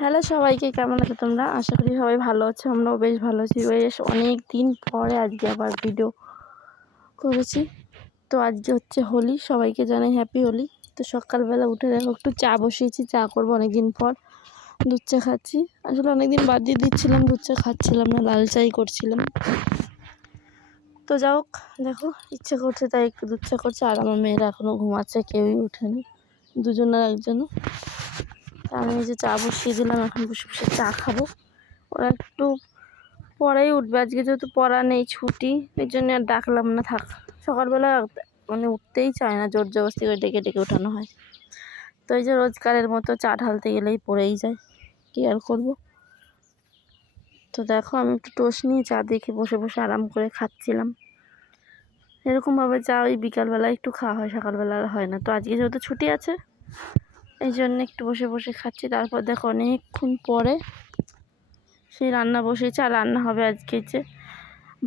Hello সবাইকে, কেমন আছো তোমরা? আশা করি সবাই ভালো আছো। আমরাও বেশ ভালো আছি। বেশ অনেক দিন পরে আজকে আবার ভিডিও করেছি। তো আজকে হচ্ছে হোলি, সবাইকে জানাই হ্যাপি হোলি। তো সকালবেলা উঠে দেখো একটু চা বসিয়েছি, চা করবো অনেকদিন পর। দুধ চা খাচ্ছি, আসলে অনেকদিন বাদ দিয়ে দিচ্ছিলাম, দুধ চা খাচ্ছিলাম না, লাল চাই করছিলাম। তো যাই হোক, দেখো ইচ্ছে করছে তাই একটু দুধ চা করছে। আর আমার মেয়েরা এখনও ঘুমাচ্ছে, কেউই উঠেনি, দুজনের একজনও। আমি এই যে চা বসিয়ে দিলাম, এখন বসে বসে চা খাবো। ওরা একটু পরেই উঠবে, আজকে যেহেতু পড়া নেই, ছুটি, এই জন্য আর ডাকলাম না। থাক, সকালবেলা মানে উঠতেই চায় না, জোর জবরদস্তি করে ডেকে ডেকে ওঠানো হয়। তো এই যে রোজকারের মতো চা ঢালতে গেলেই পড়েই যায়, কী আর করবো। তো দেখো আমি একটু টোস্ট নিয়ে চা দেখে বসে বসে আরাম করে খাচ্ছিলাম। এরকমভাবে চা ওই বিকালবেলায় একটু খাওয়া হয়, সকালবেলা আর হয় না। তো আজকে যেহেতু ছুটি আছে, এই জন্য একটু বসে বসে খাচ্ছি। তারপর দেখো অনেকক্ষণ পরে সেই রান্না বসিয়েছি, আর রান্না হবে আজকে যে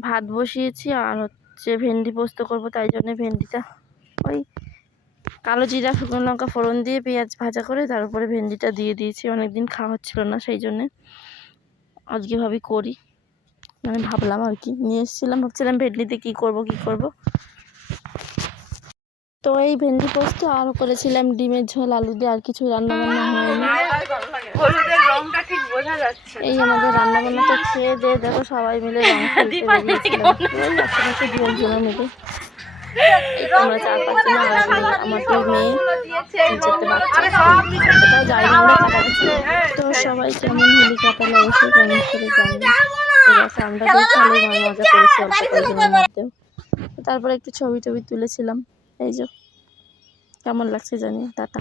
ভাত বসিয়েছি, আর হচ্ছে ভেন্ডি পোস্ত করব। তাই জন্য ভেন্ডিটা ওই কালো জিরা শুকনো লঙ্কা ফোড়ন দিয়ে পেঁয়াজ ভাজা করে তার উপরে ভেন্ডিটা দিয়ে দিয়েছি। অনেকদিন খাওয়া হচ্ছিল না, সেই জন্যে আজকে করি, মানে ভাবলাম আর কি, নিয়ে এসেছিলাম, ভাবছিলাম ভেন্ডিতে কী করব। তো এই ভেন্ডি পোস্ত আর করেছিলাম ডিমের ঝোল, আলু দিয়ে, আর কিছু রান্নাবান্না হয়নি। এই আমাদের রান্নাবান্না তো খেয়ে দিয়ে দেখো সবাই মিলে রং খেলতে বেরিয়েছিলাম, ওই আশেপাশে দুজনে মিলে। এই আমরা 4-5 জন, আর আমার 2 মেয়ে, 3-4টে বাচ্চা, কোথাও যাই না আমরা কাটাচ্ছি। তো সবাই কেমন হোলি কাটালে অবশ্যই কমেন্ট করে জানবেন। তো দেখো আমরা বেশ ভালোই মজা করেছি অল্প কয়েকদিনের মধ্যেও। তারপরে একটু ছবি টবি তুলেছিলাম। এই যে কেমন লাগছে জানি। টাটা।